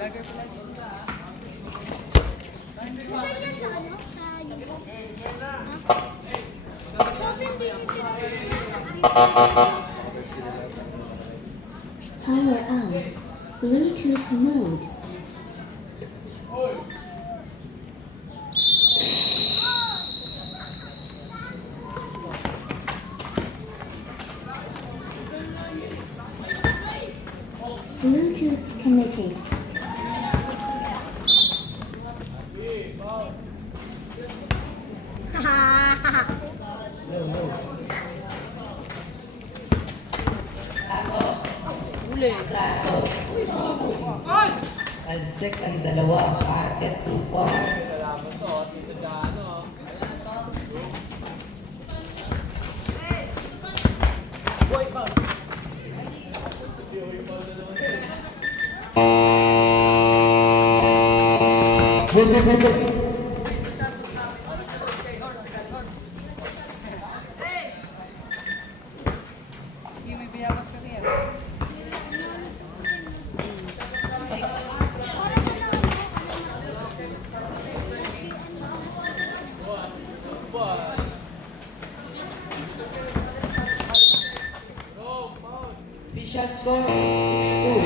Power on. Bluetooth mode. Bluetooth connected. Alsek ang dalawa, basket 2 points. Official score 6-2.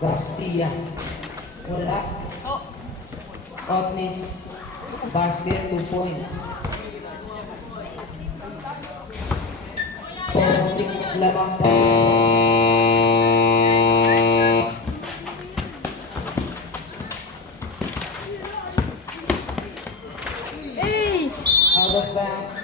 Garcia. Wala. Otnis. Basket 2 points. 4-6 lamang po. Out of bounds.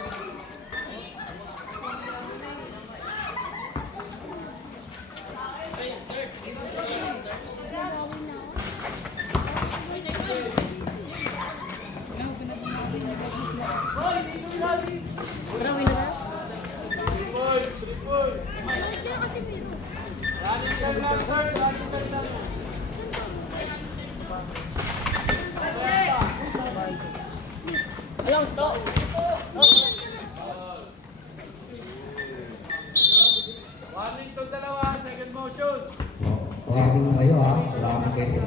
Warning to dalawa, second motion. Warning kayo ha, wala kami kayo.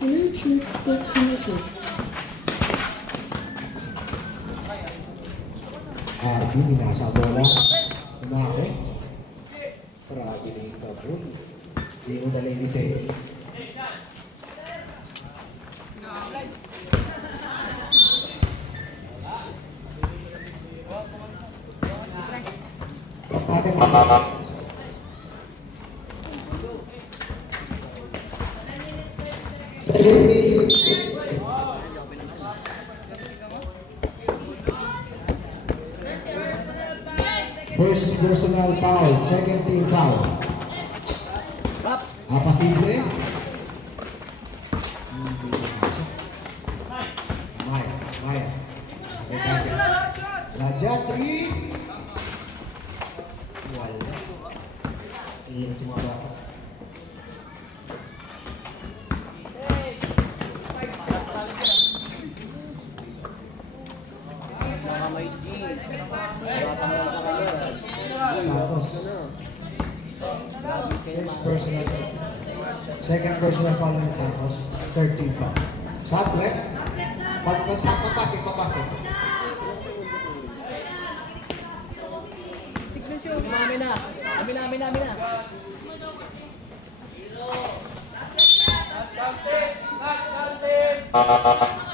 Bluetooth disconnected. Hindi nasa bola. Umake. Grabe na yung kabul. Hindi mo dali ni Sey. First personal foul, second team foul. Posible? Maya. Raja 3. Wala. Iyan tumaba. Santos. Second personal foul ng Santos. Third team foul. Sabre. Papasok. Amin na.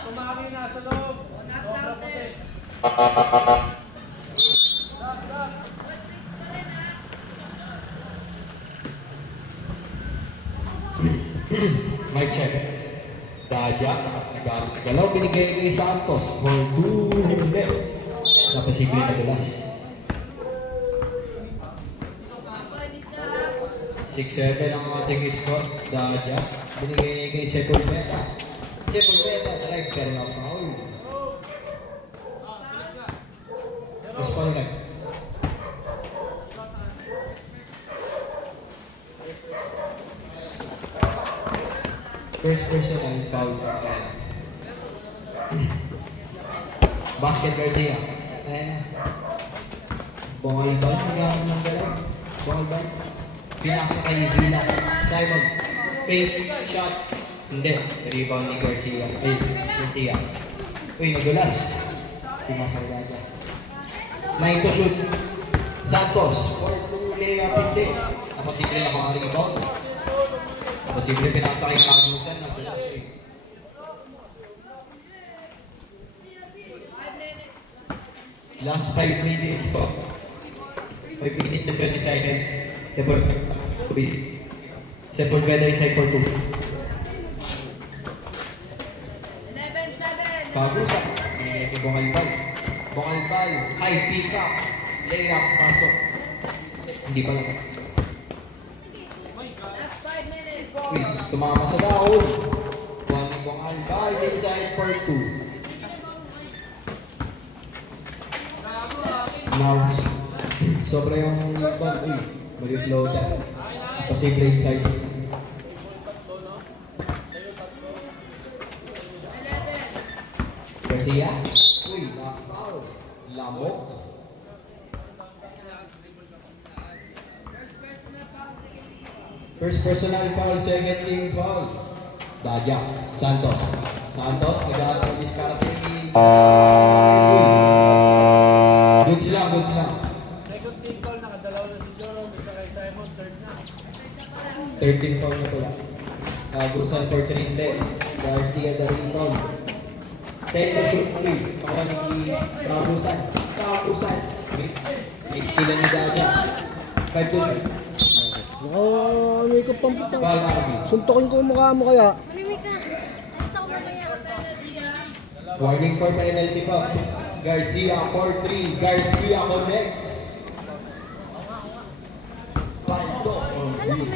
Tumami na sa loob. Mic check. Daya, galaw binigay ni Santos for 2 himbe sa posibleng na galas. 6-7 ang ating score. Dadya. Binigay kay Sepulveda. Sepulveda, direct pero na foul. Mas foul na. First personal foul. Basket Garcia. Ayan. Bongal ba? Nagyaman ng galaw. Bongal ba? Pinasa kay Vila. Simon. Fake shot. Hindi. Rebound ni Garcia. Garcia. Uy, nagulas. Pinasa kay Garcia. Nine to shoot. Santos. 4-2 layup. Hindi. Naposible na mga rebound. Naposible pinasa kay Kagusan. Nagulas. Last 5 minutes po. 5 minutes and 20 seconds. Sepulveda inside for 2. Kagusan. May Bongalbal. Bongalbal. High pick up. Layup. Pasok. Hindi pa lang. Uy, tumama sa daon. One Bongalbal inside for 2. Now, sobra yung ball. Uy, mali floater. Posible inside. Garcia. Uy, na-foul. Lamok. First personal foul, second team foul. Dadya. Santos. Santos, nag-discarte ni... Goods lang, goods lang. Second team call, nakadalaw na si Joro. Bisa kay Simon, third na. 13 foul na pala. Gusan for 3 hindi. Garcia the rebound. 10 to shoot 3. Pakaran ni Kagusan. Kagusan. May skilla ni Dadya. 5 to shoot. Ano ko pang Ball Marby. suntukin ko yung mukha mo kaya. Warning for penalty po. Garcia for 3. Garcia connects. Panto for blue.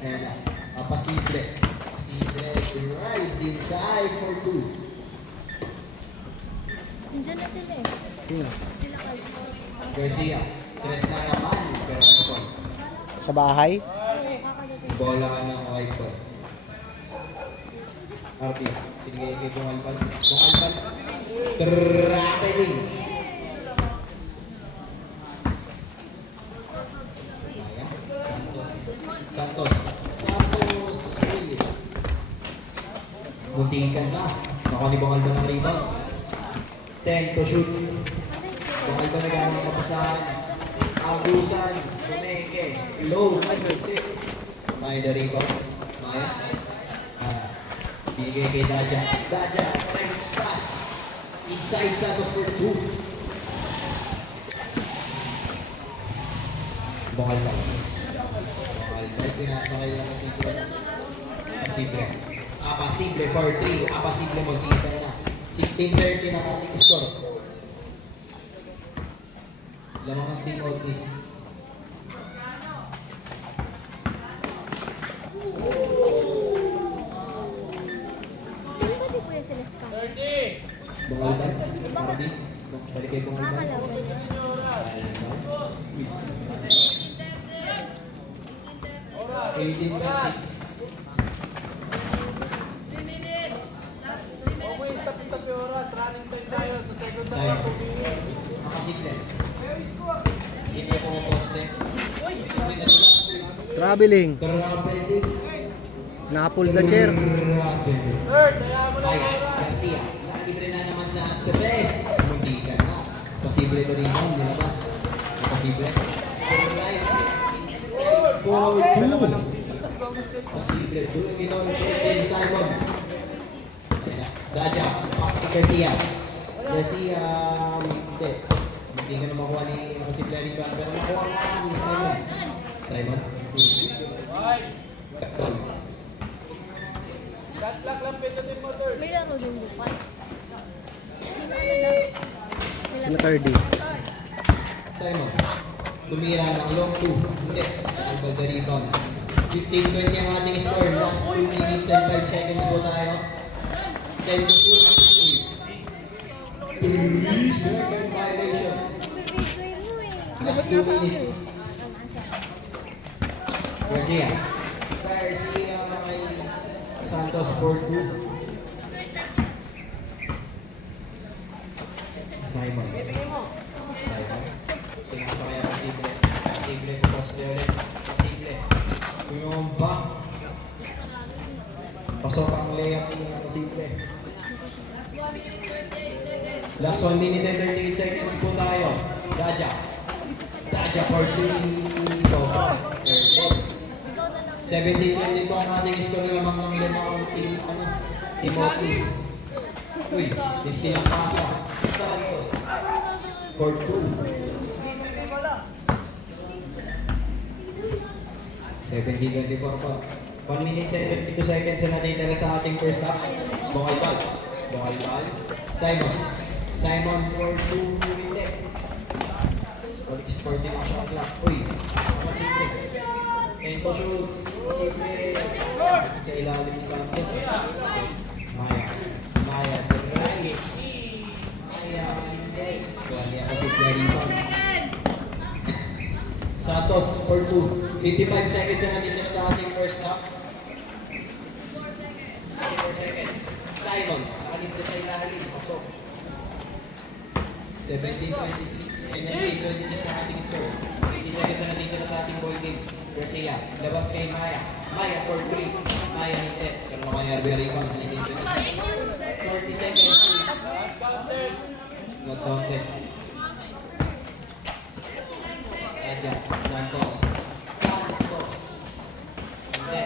Ayan na. Pasible. Pasible drives inside for 2. Nandiyan na sila eh. Sino? Sila kayo. Garcia. Tres na naman. Pero ano po? Sa bahay? Bola ka ng white ball. RP. Sinigay kay Bungalpan. Bungalpan. Traveling. Santos. Santos. Muntikan na. Nakuha ni Bungalpan ng rebound. 10 to shoot. Bungalpan nag-aaral ka pa sa Agusan. Tumeke. Low. Maya the rebound. Maya. Binigay kay Dadya. Dadya. French pass. Inside Santos for 2. Bungalpan. Bungalpan. Pinasakay lang si Pasible. Pasible for 3. Pasible magkita na. 16-30 na ating score. Lamang ang team out is. Pwede po yung sila scam. 30. Bungalpan. Mardi. Balik kay Bungalpan. Nakakalaban yan. 18-20. Okay, stop yung oras. Running time tayo sa second Sayang. half. Makasiple. Simple po ang poste. Simple na sila. Traveling. Traveling. Napul the chair. Traveling. Third, kaya mo na Ay, yung oras. Garcia. Libre na naman sa Tres. Hindi ka na. Posible ito rin yun. Nilabas. Posible. Right. For 2. Posible. Doing it on for Simon. Dadya. Pass kay Garcia. Garcia. Hindi. Hindi ka na makuha ni Posible rin ba? Pero makuha na ni Simon. Simon. Ay, shot clock lang pindutin mo, third. May laro din bukas. Sino ano lang? Sino 30? Simon. tumira ng long 2. Hindi. Albal the rebound. 15-20 ang ating score. Last 2 minutes and 5 seconds po tayo. 10 to shoot. 3-second violation. Last 2 minutes. Garcia. Garcia kay Santos for 2. Simon. Pinasa kaya Sible. Sible po poste ulit. Sible. Tumumba. Pasok ang layup ni Sible. Last 1 minute and 38 seconds po tayo. Daja. Daja for 3. So, 17-20 po ang ating score lamang ng limang Timotis. Uy, Disney ang pasa. Santos. For 2. 17-24 po. 1 minute and 52 seconds na natitira sa ating first half. Bokal ball. Bokal ball. Simon. Simon for 2. Hindi. 40 na shot clock. Uy, Simple. Ngayon po shoot. Simple. Sa ilalim ni Santos. Maya. Maya. Maya. Hindi. Wali ako si Clariva. Santos for 2. 55 seconds na natitira sa ating first half. 54 seconds. Simon. Nakalipto sa ilalim. Pasok. 17-26. And 19-26 ang ating score. 50 seconds na natitira sa ating ball game. Garcia. Labas kay Maya. Maya for 3. Maya hindi. Pero makaya Arberico. 19-26. 40 seconds. Not counted. Adja. Santos. Santos. Hindi.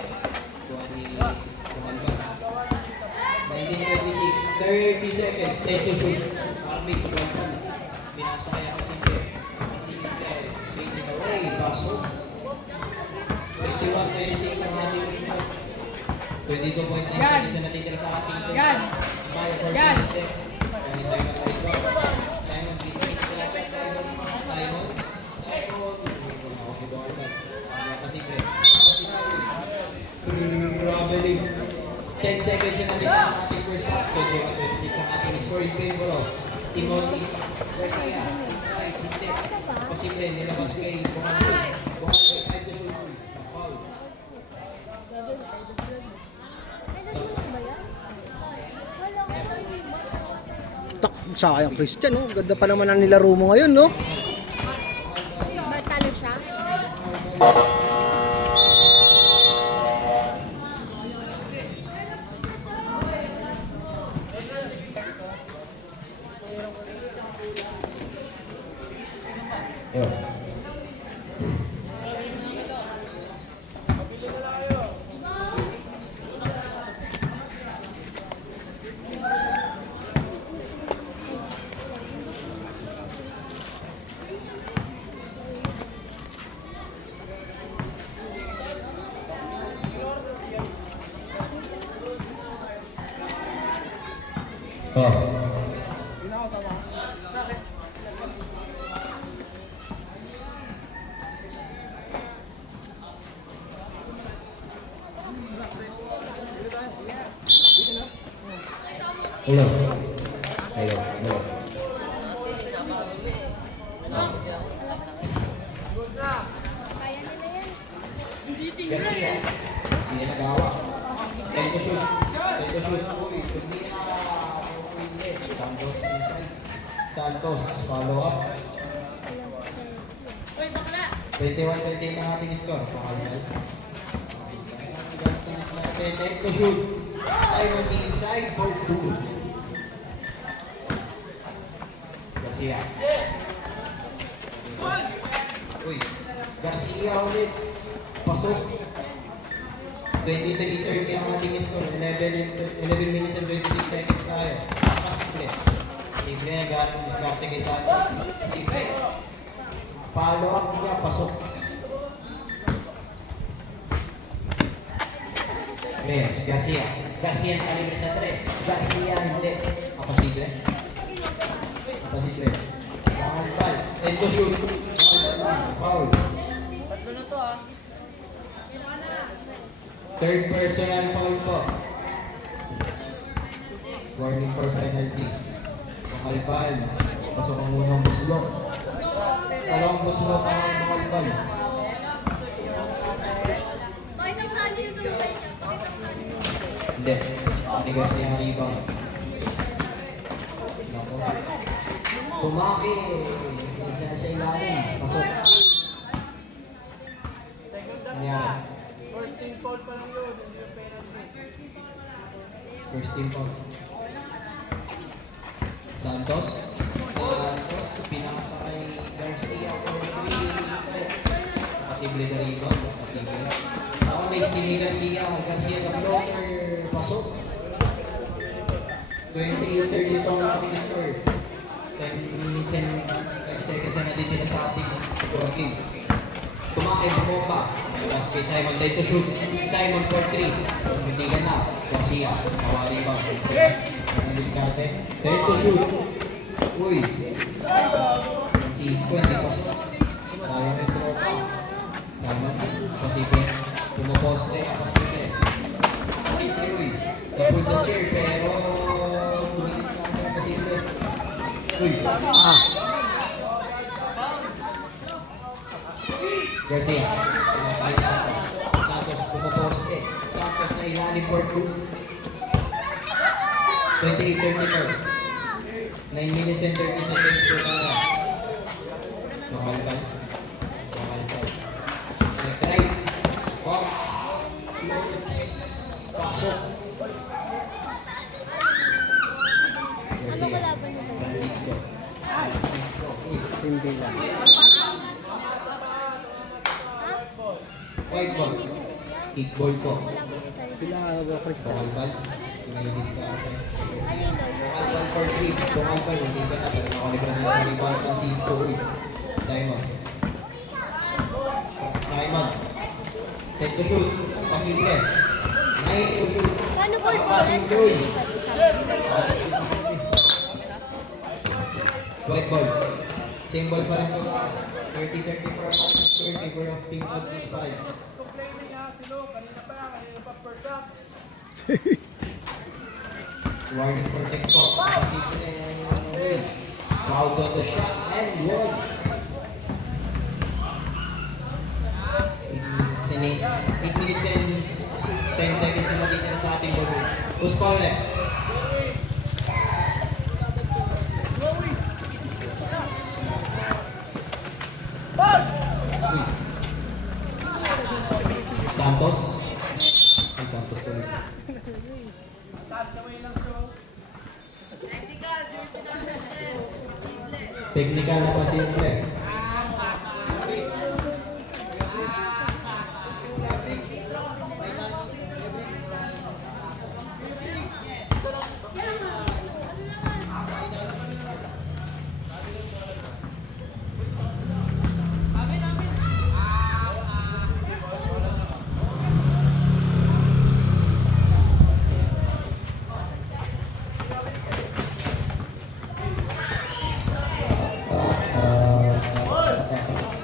Kuha ni Kumalban. 19-26. 30 seconds. Stay to shoot. Army sa Kumalban. Pinasa kaya kasi taking away, pasok. 21-26 ang ating shoot. 22.9 seconds na natitira sa ating shoot. Maya for 20. Kani Simon Arico. Simon, Simon. Simon. Okay, Dorman. Kapasibre. Traveling. 10 seconds na natitira sa ating first half. 21-26 ang ating scoring favor. Timotis. Garcia. Inside. Step. Posible. Nilabas kay Bukanto. Bukanto. 5 to shoot. Foul. Sayang Christian, no? Ganda pa naman ang nilaro mo ngayon, no? Ba't talo siya? Hello. Hello. Hello. Kaya nila yan. Garcia. Garcia nagawa. 10 to shoot. 10 to shoot. Uy, hindi na Santos inside. Santos, follow up. 21-20 ang ating score. Pakalmal. 10 to shoot. Simon inside for 2. Garcia. Uy, Garcia ulit. Pasok. 20-30 ang ating score. 11 minutes and 26 seconds tayo. Simple. Simple na gano'ng diskarte kay Santos. Simple. Follow up niya. Pasok. Reyes, Garcia. Garcia ang kalibre sa 3. Garcia hindi. Kapasible. Kapasible. Ball. And to shoot. Foul. Third personal foul po. Warning for penalty. Makalpal. Pasok ang unang buslok. Dalawang buslok ang makalpal. Pakita mo saan yung sumabay niya. Pakita mo saan yung Hindi. Hindi kasi ang rebound. Nako. Tumaki. Siya sa ilalim. Pasok. Second down Ayan. na. First team foul pa lang yun. Hindi yung penalty. First team foul. Santos. Santos. Pinasa kay Garcia. Posible na rebound. Posible. Ako na isini Garcia. Garcia na floater. Pasok. 28-30 po ang ating score. 10 minutes and 5 seconds na natitira sa ating game. Tumakay sa bomba. Last kay Simon. Day to shoot. Simon for 3. Pagpitigan na. Garcia. Nawari ba? Ang diskarte. Day to shoot. Uy. Francisco. Hindi pasok. Sayang yung tropa. Simon. Pasipe. Pumaposte. Pasipe. Pasipe. Uy. Napul sa chair. Pero Pasipe. Uy. Garcia. Santos pumaposte. Santos na ilalim for 2. 28-34. 9 minutes and 30 seconds po na. Makalpan. Makalpan. Left right. Box. Pasok. Garcia. Francisco. Francisco. Uy. Hindi lang. White ball. Kickball po. Sila Crystal. Makalpan. Tumilinis ka ate. Kanino? Makalpan for 3. Makalpan. Hindi ka na. Pero nakalibran na sa rebound. Francisco. Uy. Simon. Simon. Take to shoot. Pasinte. Night to shoot. Paano ball po? Passing to. White ball. Same ball pa rin po. 30-34. 34 of team out this 5. Complain niya si Lo. Kanina pa first up. Warning for tech po. Foul on the shot and one. 8 minutes and 10 seconds na matitira sa ating ball. Who's foul eh? Uy. Santos. Ay, Santos po rin. Taas kamay lang siya. Technical na pa siyempre.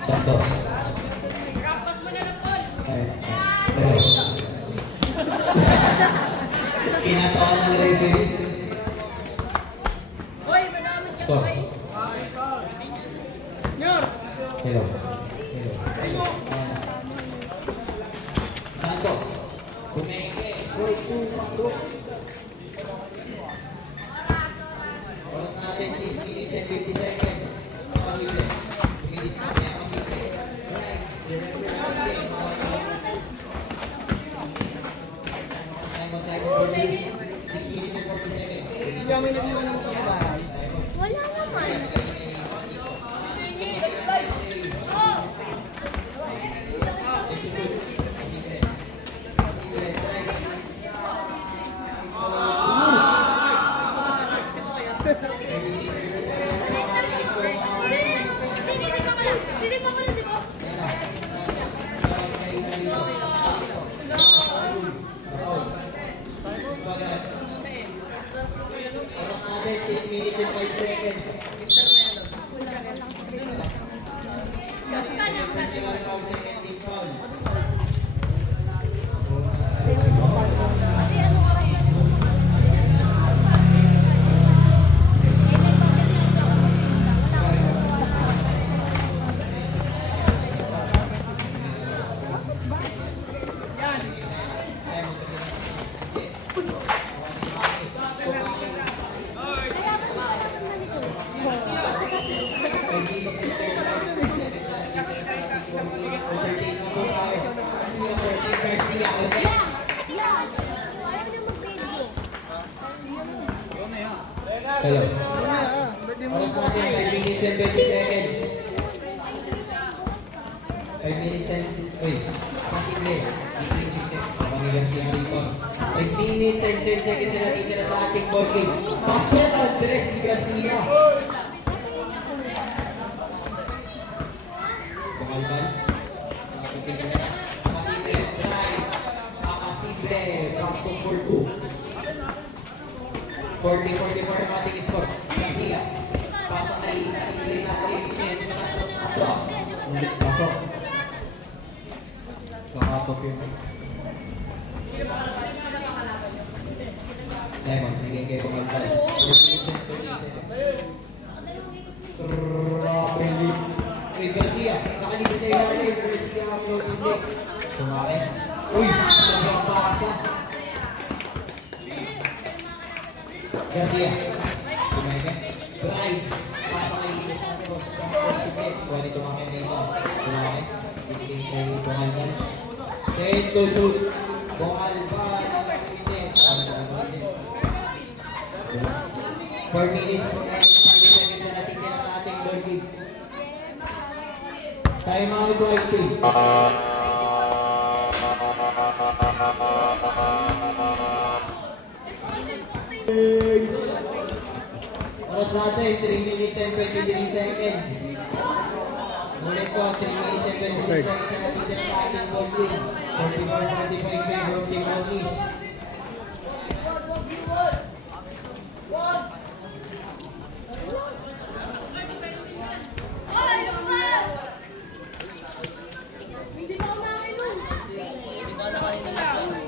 Santos. Kinatawa ng referee. Stop. Hello. Hello. Santos. Kumeke. Pasok. Oras natin 6 minutes and 50 seconds. Pasite. Tumidiskarte ang pasite. Remember na sa game. Simon for 6 minutes and 40 seconds. Hindi kami nag-iwan ng mga bahay. Wala naman. Titignan ko lang, di ba? Oras natin 6 minutes Hello. Oras natin, 5 minutes and 20 seconds. 5 minutes and... Uy, pasimple. Chip-chip-chip. Pangilan siya rito. 5 minutes and 10 seconds na natitira sa ating ball game. Pasok Andres ni Garcia. Bukalban. Akasimple. Akasimple. Drive. Akasimple. Pasok for 2. 40-44 ang ating score. Garcia. Pasok na iibigay natin. Pasok. Kakatop yun. Simon, naging kayo kumalpal. Wait, Garcia. Nakalibig sa ilalim. Garcia ang floating deck. Tumakin. Uy! Sobrang pasa. Garcia. Tumakin. Drive. Pasa kay Ito Santos. Santos si Pep. Pwede tumakin na ito. Tumakin. Bigay sa Bukalban. Then to shoot. Bukalban. Hindi. 4 minutes and 5 seconds na natitira sa ating ball game. Time out, YP. Oras natin, 3 minutes and 23 seconds. Ulit po, 3 minutes and 23 seconds na natitira sa ating ball game. 44-45 favor of Team Rockies.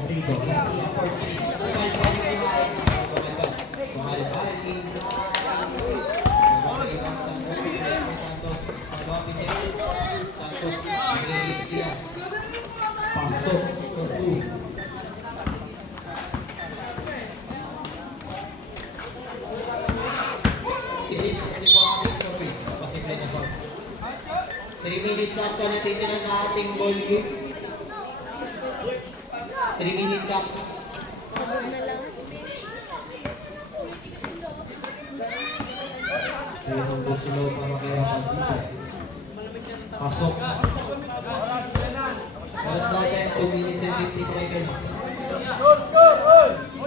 Rito, Garcia 14. Bukalban ni Bukalban. Bukalban ni Santos. Santos. Garcia. Pasok. Tutu. Ini po ang story. Pasimple na po. 3 minutes up ka natitira sa ating ball game. 3 minutes up. Ayun po sila para kaya pasok. Pasok. Oras natin 2 minutes and 50 seconds.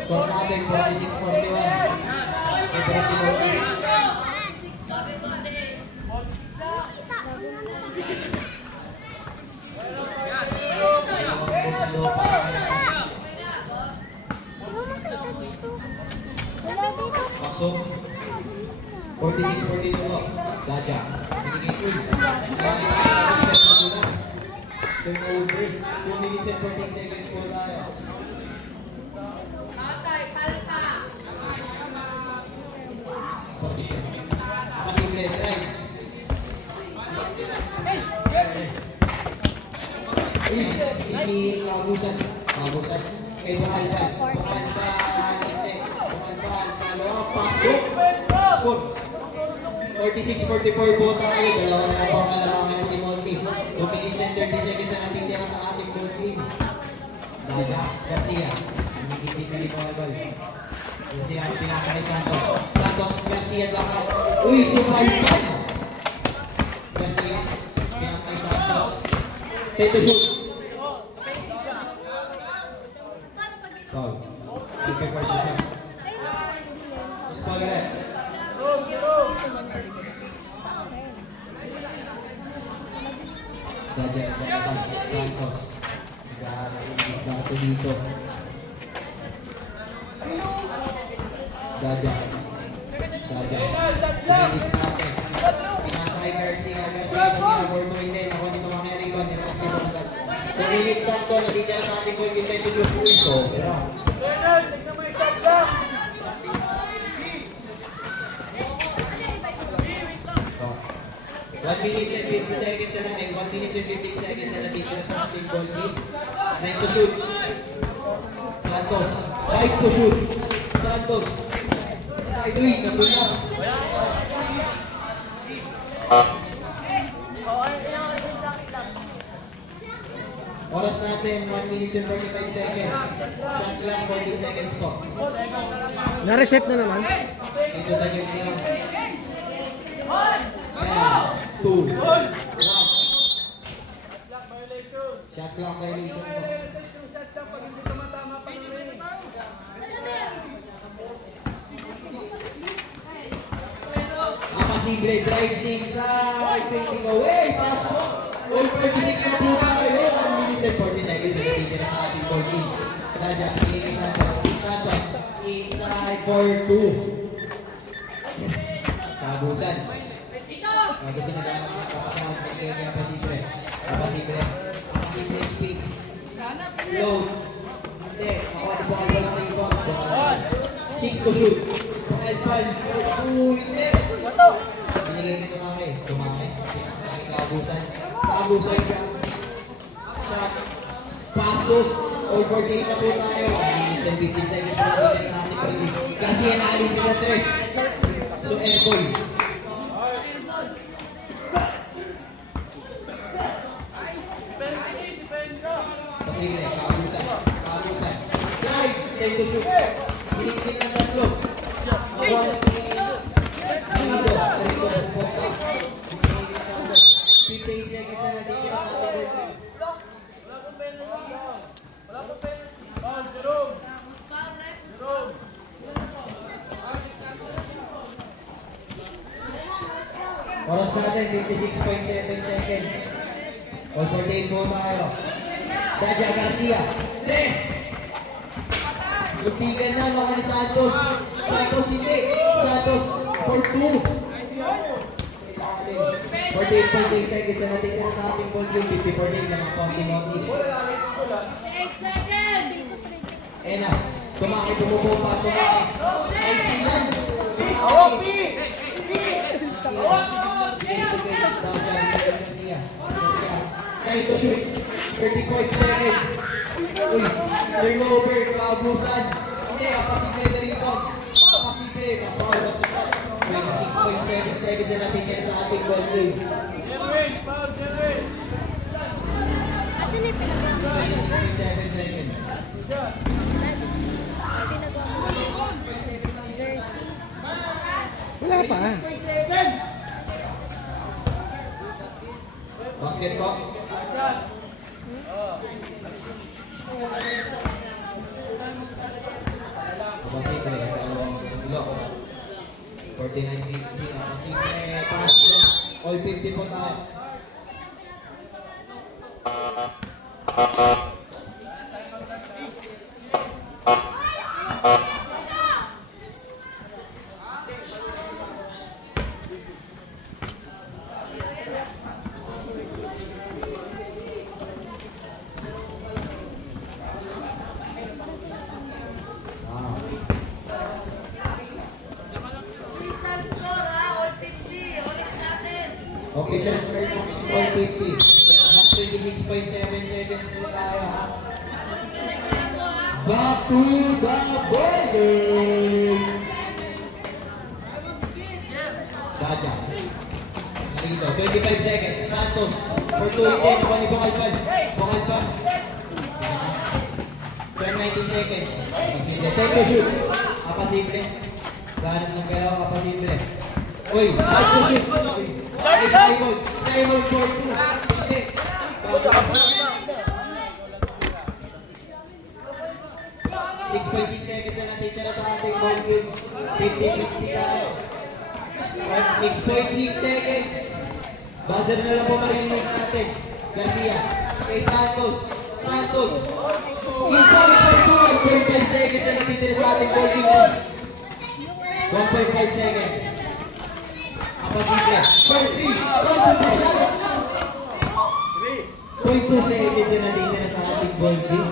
Score natin 46-41. Liberty Rockies. Pasok. 46-42 po. Daja. Turnover. 2 minutes and 14 seconds po tayo. Pasimple, drive. Uy, hindi kagusan. Kagusan. Eh, Bukalban. Bukalban. Hindi. Bukalban. Dalawa. Pasok. Score. 46-44 po tayo. Dalawa na po ang kalamangan ng Team Rockies. 2 minutes and 30 seconds na natin tira sa ating ball game. Daga. Garcia. Humigit na rin po ang ball. Garcia ang pinasa kay Santos. Santos. Garcia. Daga. Uy, Bukalban. Garcia. Pinasa kay Santos. Take the shoot. Foul. Kicker for the shot. Just call it. Daja, Santos. Nag-aalis natin dito. Daja. Release natin. Pinasa kay Garcia. Garcia, Born Moise. Ako dito mga riban. Nilas nito agad. 2 minutes sakto. Natitira sa ating ball game time to shoot. Uy, sobra. 1 minute and 50 seconds na natin. 1 minute and 15 seconds na natitira sa ating ball game. 9 to shoot. Santos. 5 to shoot. Santos. Sideway. Natulas. Oras natin, 1 minute and 45 seconds. Shot clock, 14 seconds po. Na-reset na naman. 8 seconds lang. Ayan, 2, 1. Shot clock violation po. Yung shot ka pag hindi tumatama pa ng ring. Apasible, drive inside, fading away, pasok. All 46 na po tayo. 1 minute and 40 seconds na natitira sa ating ball team. Raja, King Santos, inside for 2. Tabusan. Tabusan na lang. Kapasahan kay Apasible. Apasible. Apasible speeds. Load. Hindi. Ako po ang walang may ibang. 6 to shoot. Pal. Hindi. Binigay nito Tumake. Tabusan. Tabusan ka. Shot. Pasok. All 48 na po tayo. Minutes and 15 seconds na natin sa ating paligid. Kasi yan alin nila 3. So, Airboy. Pasige, Tabusan. Drive. Stay to shoot. Hilig-hilig ng tatlo. Nakuha ng Dito. 15 seconds na natitira sa ating paligid. Oras natin, 56.7 seconds. All 48 po tayo. Daja Garcia. 3. Lutigan na, mga ni Santos. Santos hindi. Santos for 2. 48.8 seconds na natitira sa ating ball game. 50-48 lang ang konti notice. Ena, Tumake, bumubomba, Tumake. Ay, silan. Tumake. Kaya ito shoot. 35 seconds. Uy, turnover, Tabusan. Hindi, Apasible na rebound. Apasible, na-foul. 26.7 seconds na natitira sa ating ball game. Asan yung pinagawa? 27 seconds. Pinagawa mo jersey. Wala pa. Basket po. Apasible, dalawang block. 49-50. Apasible, pass. All 50 po tayo. Okay, transfer to 150. Last 26.7 seconds po tayo, ha? Back to the ball game! Daja. Dito, 25 seconds. Santos. For 2 hindi. Nakuha ni Bongalpan. Bongalpan. 19 seconds. Apasible. Take the shoot. Apasible. Ganap ng pera. Apasible. Uy, take the shoot. Ay, Simon. Simon for 2. Hindi. 6.6 seconds na natitira sa ating ball game. 50-50 tayo. 6.6 seconds. Buzzer na lang po marinig natin. Garcia. Kay Santos. Santos. Inside for 2. 1.5 seconds na natitira sa ating ball game. 1.5 seconds. Apasible. 3. Santos. 0.2 seconds na natitira sa ating ball game.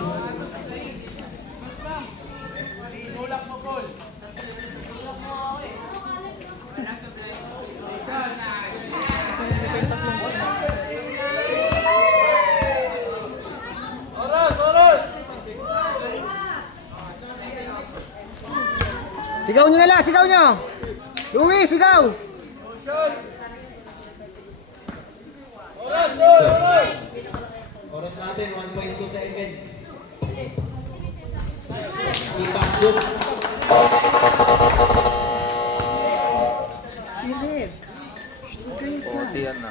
Sigaw nyo na lang, sigaw nyo. Louie, sigaw. All Oras natin, 1.2 seconds. Ipas shoot. Philip! OT yan na.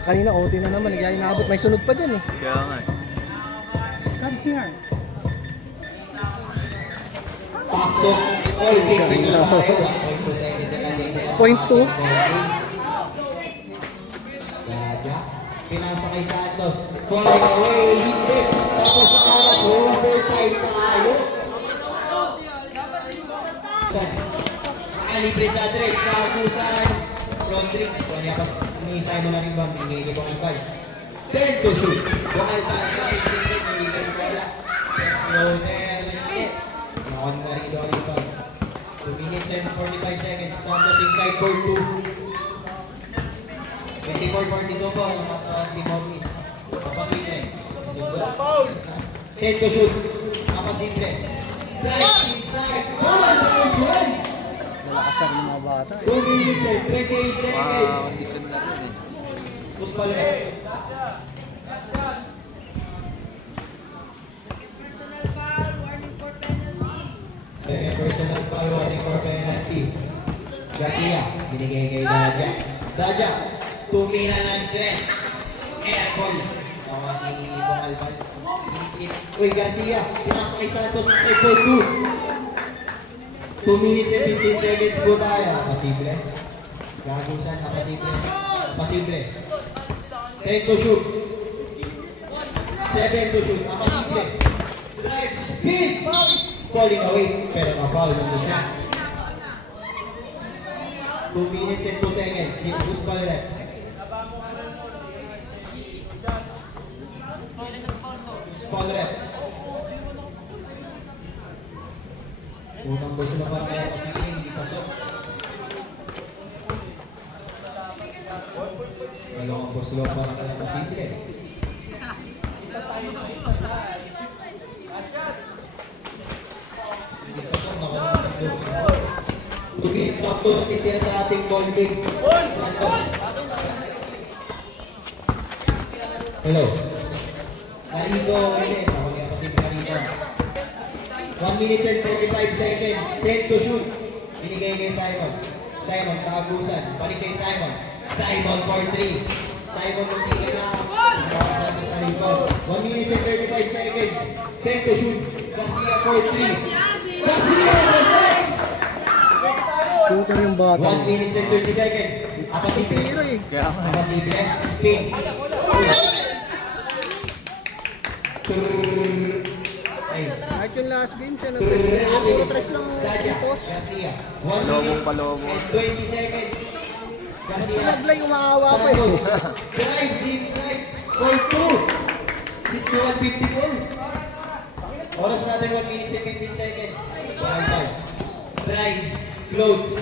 Kanina OT na naman, kaya inaabot. May sunod pa dyan eh. Kaya nga eh. Come here. Pasok. All game na tayo. 1.2 seconds. Point 2. Gaja. Pinasa kay Santos. Falling away. Hindi. Tapos sa oras. Overtime tayo. Libre sa address. Kakusan. Rodrick. Kanya pas. Umisay mo na rin ba? Pinigay ko ang ball. 10 to shoot. Bumal tayo. Hindi ka rin wala. Floater. Nakon na rin doon ang ball. 2 minutes and 45 seconds. Santos inside for 2. 24-42 po. Timomis. Kapasite. 10 to shoot. Kapasite. Drive inside. Oh, Malakas na rin yung mga bata eh. 2 minutes and 28 seconds. Kondisyon na rin eh. Puspala. Second personal foul, warning for penalty. Garcia, binigay kay Daja. Daja, tumira ng dress. Airball. Tawag ni Bongalban. Uy, Garcia, pinasa kay Santos, 3-4-2. 2 minutes and 15 seconds po tayo. Nakasible. Gagusan, nakasible. Nakasible. 10 to shoot. 7 to shoot. Nakasible. Drive, spin! Falling away. Pero ma-foul mo siya. 2 minutes and 2 seconds. Sinus pa rin. Foul rep. Unang boss na para kaya kasi hindi pasok. Dalawang boss na para kaya kasi hindi. Hindi pasok na wala ng tatlo. Sakto natitira sa ating ball game. Santos. Hello. Marino, hindi. Ako niya kasi Marino. 1 minute and 45 seconds. 10 to shoot. Binigay kay Simon. Simon, kakagusan. Balik kay Simon. Simon for 3. Simon, hindi na. Nakawasan na sa rebound. 1 minute and 35 seconds. 10 to shoot. Garcia for 3. Garcia the next! Shooter yung bata. 1 minute and 30 seconds. Apasible. Tira eh. Kaya nga eh. Apasible. Spins. Ay. Kahit yung last game siya, puro tres ng puntos. Garcia. 1 Palobong, minute palobong. and 20 seconds. Si Garcia. Maglay umaawa pa eh. Drives inside for 2. 61-54. Oras natin 1 minute and 15 seconds. Drives. Floats.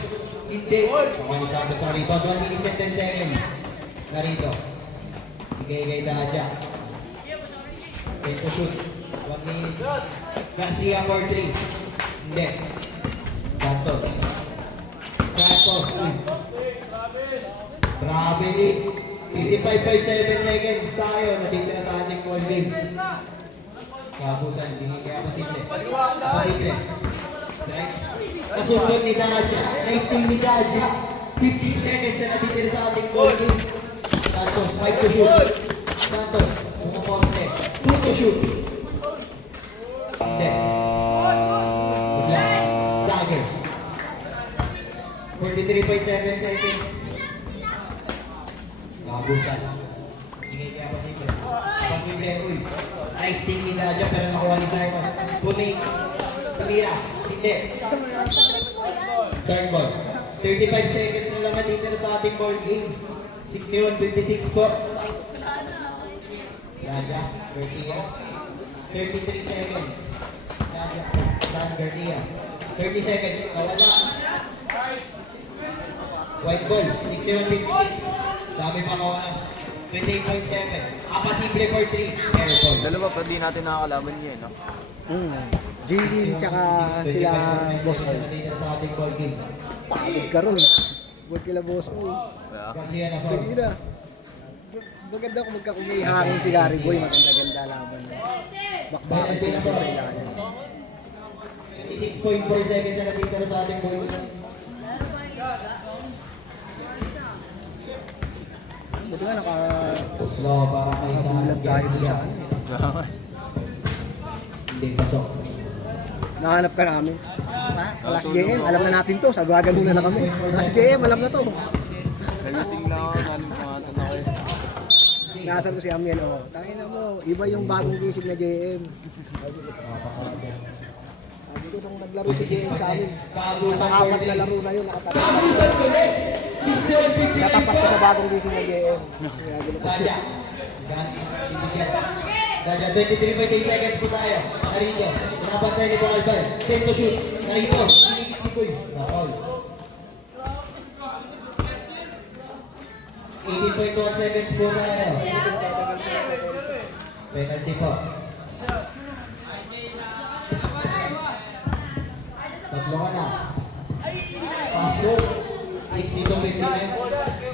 Hindi. Pakanisado sa rebound. 1 minute and 10 seconds. Narito. Bigay kay Daja. Ito shoot. 1 minute. Garcia for 3. Hindi. Santos. Santos. Grabe ni. 55.7 seconds tayo. Natitira sa ating ball game. Kabusan. Binigay kaya pasimple. Pasimple. Kasundot ni Daja. Nice team ni Daja. 15 seconds na natitira sa ating ball game. Santos. 5 to shoot. Santos. Pumaposte. 2 to shoot. Hindi. Dagger. 43.7 seconds. Nakabusan. Sige kaya pasimple. Pasimple. Uy. Nice team ni Daja pero nakuha ni Simon. Puning. Tumira. Hindi. Third ball. 35 seconds na lang natitira sa ating ball game. 61-56 po. Daja. Garcia. 33 seconds. Daja. Dan Garcia. 30 seconds. Nawala. White ball. 61-56. Dami pa kawanas. 28.7. Apasible for 3. Air ball. Dalawa pa di natin nakakalaban niya, no? JD tsaka sila Boss O. Sa ating ball game. Pagod ka ron. Buat kila Boss O. Kaya, Garcia na foul. Sige na. Maganda kung may hangin si Gary Boy, maganda-ganda laban. Bakbakan sila doon sa ilalim. 26.4 seconds na natitira sa ating boy. Buti nga Slow para kay sa nakabulag tayo doon sa ano. Hindi pasok. Nahanap ka namin. Ha? Wala si JM, alam na natin to. Sa gaganon na kami. Wala si JM, alam na to. Nagising lang ako, nalimpungatan ako eh. Nasaan ko si Amiel, oh. Tangin na mo, iba yung bagong gising na JM. Sabi ko nung naglaro si JM sa amin. Nakapat na laro na yun, nakatapat. Natapat ko sa bagong gising na JM. Kaya gulo ko siya. Daja, 23.8 seconds po tayo. Narito, pinapantay ni Bong Albert. 10 to shoot. Narito, sinikip ni Boy. Nakol. 18.1 seconds po tayo. Penalty po. Tatlo ka na. Pasok. 60 to 59.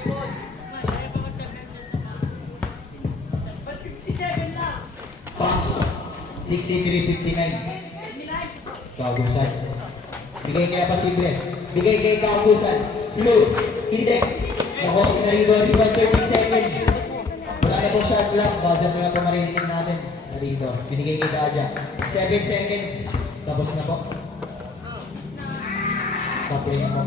Pass. 63-59. Kagusan. Bigay kaya pasibre. Bigay kay Kagusan. Close. Hindi. Ako, narito 30 seconds. Wala na pong shot clock. Buzzer mo na po maririnig natin. Narito. Binigay kay Daja. 7 seconds. Tapos na po. Stop playing po.